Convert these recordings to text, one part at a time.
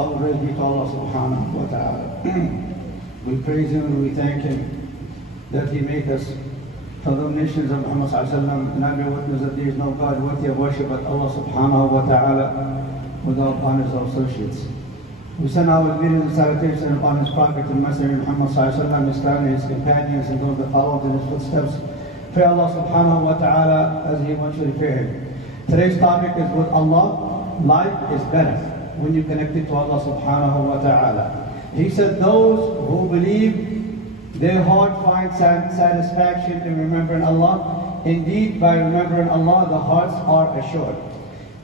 All praise be to Allah subhanahu wa ta'ala. We praise Him and we thank Him that He made us fellow nations of Muhammad sallallahu alaihi wasallam, and I bear witness that there is no God worthy of worship but Allah subhanahu wa ta'ala, without partners or associates. We send our greetings and salutations upon His Prophet and Messenger Muhammad sallallahu alaihi wasallam, his family, his companions, and those that followed in his footsteps. Fear Allah subhanahu wa ta'ala as He wants you to fear Him. Today's topic is with Allah, life is better when you connect it to Allah subhanahu wa ta'ala. He said, those who believe, their heart finds satisfaction in remembering Allah. Indeed, by remembering Allah, the hearts are assured.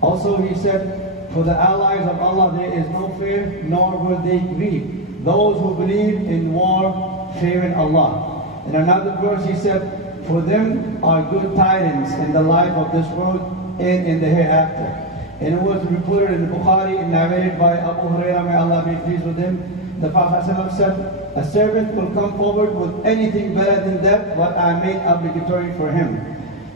Also, He said, for the allies of Allah, there is no fear, nor will they grieve. Those who believe in war, fearing Allah. In another verse, He said, for them are good tidings in the life of this world and in the hereafter. And it was reported in the Bukhari and narrated by Abu Hurairah, may Allah be pleased with him. The Prophet ﷺ said, a servant will come forward with anything better than that, what I made obligatory for him.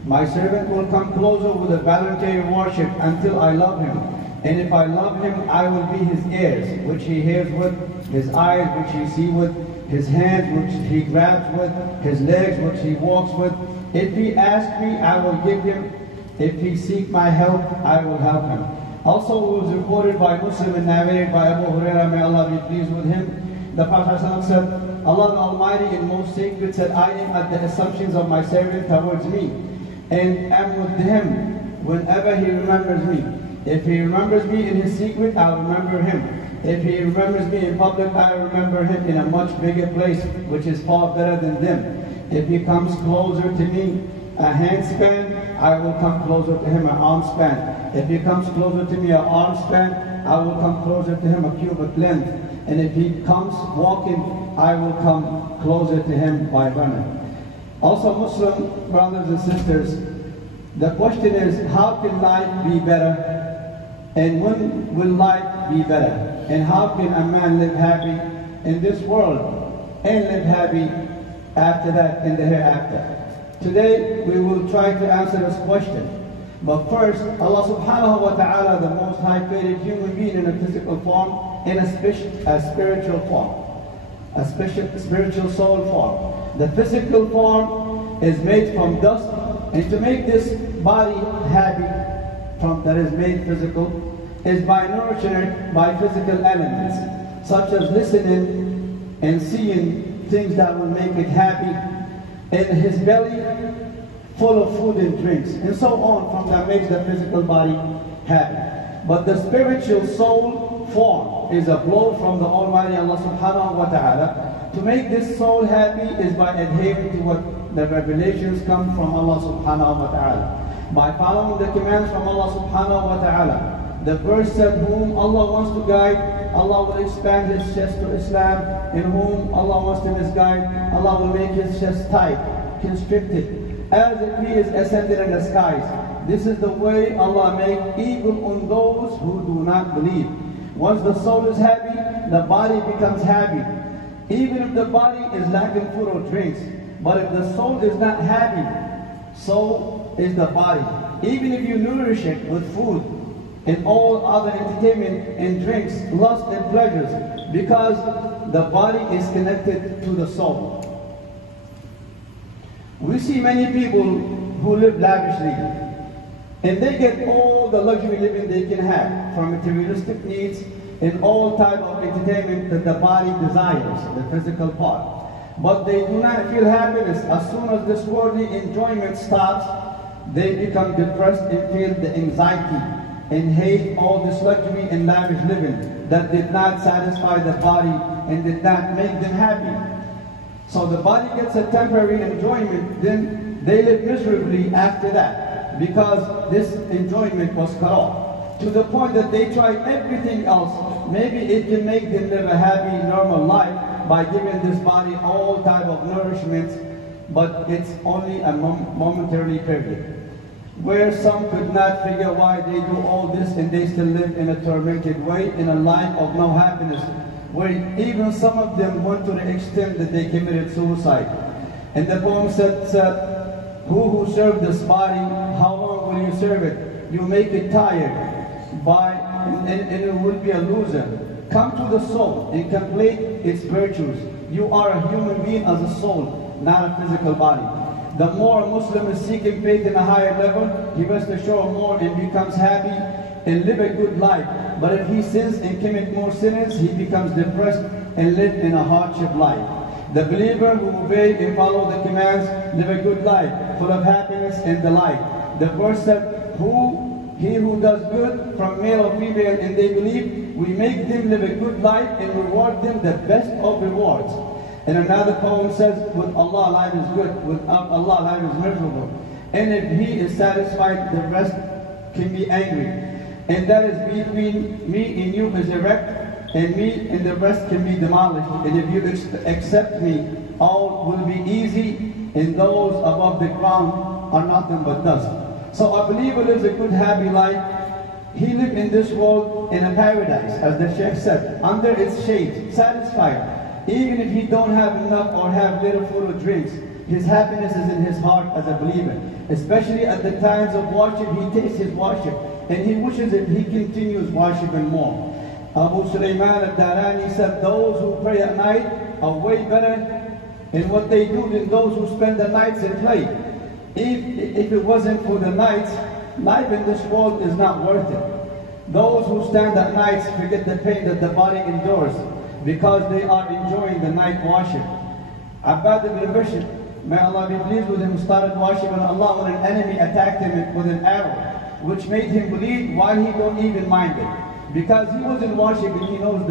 My servant will come closer with a voluntary worship until I love him. And if I love him, I will be his ears, which he hears with, his eyes, which he sees with, his hands, which he grabs with, his legs, which he walks with. If he asks me, I will give him. If he seeks my help, I will help him. Also, it was reported by Muslim and narrated by Abu Hurairah, may Allah be pleased with him. The Prophet ﷺ said, Allah the Almighty and Most Sacred said, I am at the assumptions of my servant towards me, and am with him whenever he remembers me. If he remembers me in his secret, I will remember him. If he remembers me in public, I remember him in a much bigger place, which is far better than them. If he comes closer to me, a hand span, I will come closer to him, an arm span. If he comes closer to me, an arm span, I will come closer to him, a cubit length. And if he comes walking, I will come closer to him by running. Also, Muslim brothers and sisters, the question is, how can life be better? And when will life be better? And how can a man live happy in this world and live happy after that, in the hereafter? Today, we will try to answer this question. But first, Allah subhanahu wa ta'ala, the Most High, created human being in a physical form, in a spiritual form, a spiritual soul form. The physical form is made from dust, and to make this body happy, that is made physical, is by nourishing it by physical elements, such as listening and seeing things that will make it happy, and his belly full of food and drinks, and so on, from that makes the physical body happy. But the spiritual soul form is a blow from the Almighty Allah subhanahu wa ta'ala. To make this soul happy is by adhering to what the revelations come from Allah subhanahu wa ta'ala. By following the commands from Allah subhanahu wa ta'ala. The verse said, whom Allah wants to guide, Allah will expand his chest to Islam, and whom Allah wants to misguide, Allah will make his chest tight, constricted, as if he is ascended in the skies. This is the way Allah makes even on those who do not believe. Once the soul is happy, the body becomes happy. Even if the body is lacking food or drinks. But if the soul is not happy, so is the body. Even if you nourish it with food and all other entertainment and drinks, lust and pleasures, because the body is connected to the soul. We see many people who live lavishly, and they get all the luxury living they can have, from materialistic needs and all type of entertainment that the body desires, the physical part. But they do not feel happiness. As soon as this worldly enjoyment stops, they become depressed and feel the anxiety and hate all this luxury and lavish living that did not satisfy the body and did not make them happy. So the body gets a temporary enjoyment, then they live miserably after that, because this enjoyment was cut off. To the point that they try everything else. Maybe it can make them live a happy, normal life by giving this body all type of nourishments, but it's only a momentary period. Where some could not figure why they do all this and they still live in a tormented way, in a life of no happiness, where even some of them went to the extent that they committed suicide. And the poem said, who serve this body, how long will you serve it? You make it tired, and it will be a loser. Come to the soul and complete its virtues. You are a human being as a soul, not a physical body. The more a Muslim is seeking faith in a higher level, he rest assured more and becomes happy and live a good life. But if he sins and commits more sins, he becomes depressed and live in a hardship life. The believer who obey and follow the commands live a good life, full of happiness and delight. The verse said, he who does good from male or female and they believe, we make them live a good life and reward them the best of rewards. And another poem says, with Allah life is good, without Allah life is miserable. And if He is satisfied, the rest can be angry. And that is between me and you is erect, and me and the rest can be demolished. And if you accept me, all will be easy, and those above the ground are nothing but dust. So a believer lives a good, happy life. He lives in this world in a paradise, as the Sheikh said, under its shade, satisfied. Even if he don't have enough or have little food or drinks, his happiness is in his heart as a believer. Especially at the times of worship, he tastes his worship, and he wishes that he continues worshiping more. Abu Sulaiman al-Darani said, those who pray at night are way better in what they do than those who spend the nights in play. If it wasn't for the nights, life in this world is not worth it. Those who stand at nights forget the pain that the body endures because they are enjoying the night worship. Abbad ibn Bashir, may Allah be pleased with him, started worshiping Allah when an enemy attacked him with an arrow, which made him bleed while he don't even mind it. Because he wasn't worshiping, he knows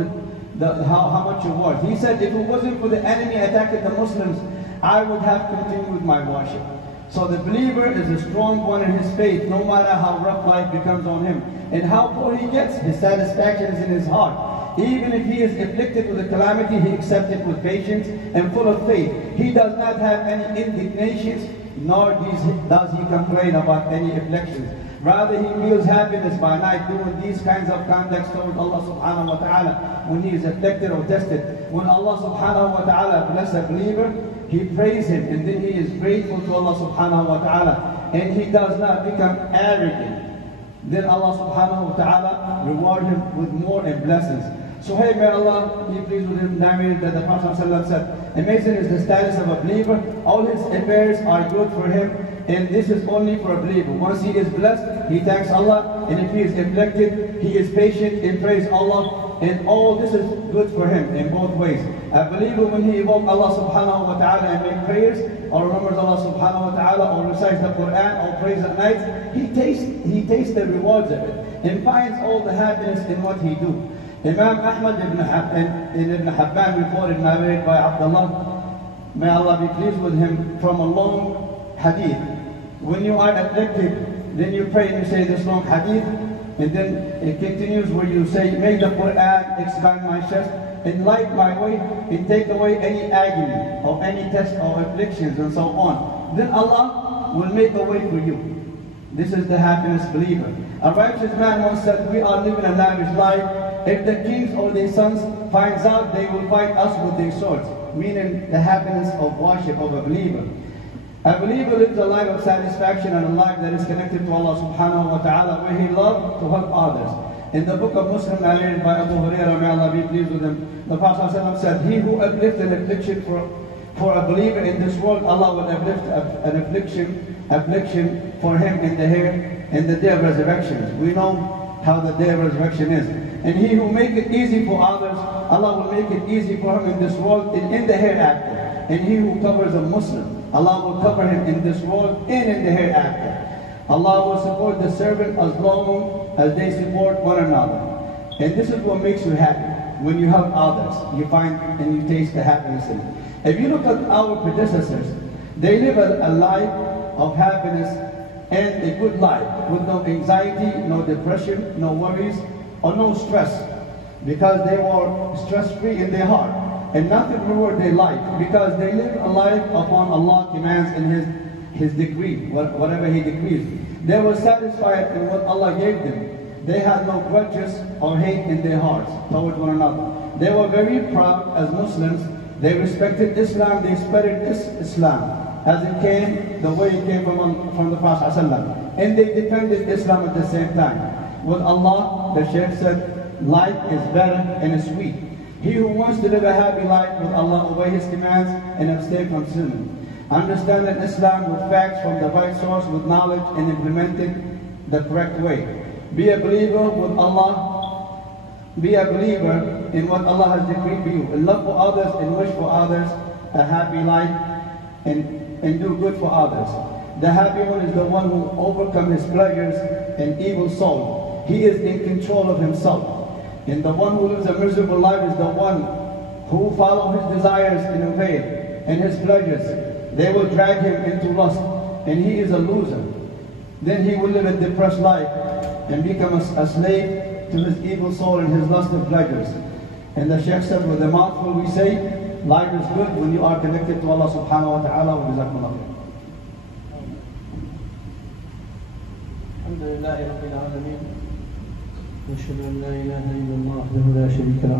how much it was. He said, if it wasn't for the enemy attacking the Muslims, I would have continued with my worship. So the believer is a strong one in his faith, no matter how rough life becomes on him. And how poor he gets, his satisfaction is in his heart. Even if he is afflicted with a calamity, he accepts it with patience and full of faith. He does not have any indignations, nor does he complain about any afflictions. Rather, he feels happiness by night doing these kinds of conducts towards Allah subhanahu wa ta'ala when he is afflicted or tested. When Allah subhanahu wa ta'ala bless a believer, he prays him and then he is grateful to Allah subhanahu wa ta'ala, and he does not become arrogant. Then Allah subhanahu wa ta'ala reward him with more and blessings. So hey, may Allah be pleased with him, narrated that the Prophet said, amazing is the status of a believer. All his affairs are good for him, and this is only for a believer. Once he is blessed, he thanks Allah, and if he is afflicted, he is patient and praise Allah, and all this is good for him in both ways. A believer, when he invokes Allah subhanahu wa ta'ala and makes prayers, or remembers Allah subhanahu wa ta'ala, or recites the Quran, or prays at night, he tastes the rewards of it, and finds all the happiness in what he do. Imam Ahmad ibn Habban reported, narrated by Abdullah, may Allah be pleased with him, from a long hadith. When you are afflicted, then you pray and you say this long hadith, and then it continues where you say, may the Quran expand my chest, enlighten my way, and take away any agony, or any test or afflictions, and so on. Then Allah will make a way for you. This is the happiness believer. A righteous man once said, we are living a lavish life. If the kings or their sons finds out, they will fight us with their swords. Meaning the happiness of worship of a believer. A believer lives a life of satisfaction and a life that is connected to Allah subhanahu wa ta'ala, where he loves to help others. In the book of Muslim, narrated by Abu Hurairah, may Allah be pleased with him, the Prophet said, he who uplifts an affliction for a believer in this world, Allah will uplift an affliction for him in the day of resurrection. We know how the day of resurrection is. And he who makes it easy for others, Allah will make it easy for him in this world and in the hereafter. And he who covers a Muslim, Allah will cover him in this world and in the hereafter. Allah will support the servant as long as they support one another. And this is what makes you happy. When you help others, you find and you taste the happiness in it. If you look at our predecessors, they live a life of happiness and a good life with no anxiety, no depression, no worries, or no stress, because they were stress-free in their heart, and nothing ruined their life, because they lived a life upon Allah's commands and His decree, whatever He decrees. They were satisfied in what Allah gave them. They had no grudges or hate in their hearts towards one another. They were very proud as Muslims. They respected Islam. They spread Islam as it came, the way it came from the Prophet ﷺ. And they defended Islam at the same time. With Allah, the Sheikh said, life is better and is sweet. He who wants to live a happy life with Allah, obey His commands and abstain from sin. Understanding Islam with facts from the right source, with knowledge, and implementing the correct way. Be a believer with Allah. Be a believer in what Allah has decreed for you. And love for others and wish for others a happy life and do good for others. The happy one is the one who overcomes his pleasures and evil soul. He is in control of himself. And the one who lives a miserable life is the one who follows his desires and obey and his pleasures. They will drag him into lust, and he is a loser. Then he will live a depressed life and become a slave to his evil soul and his lust and pleasures. And the Sheikh said, with a mouthful we say, life is good when you are connected to Allah subhanahu wa ta'ala. Wa jazakumullah khair. الحمد لله رب العالمين واشهد ان لا اله الا الله وحده لا شريك له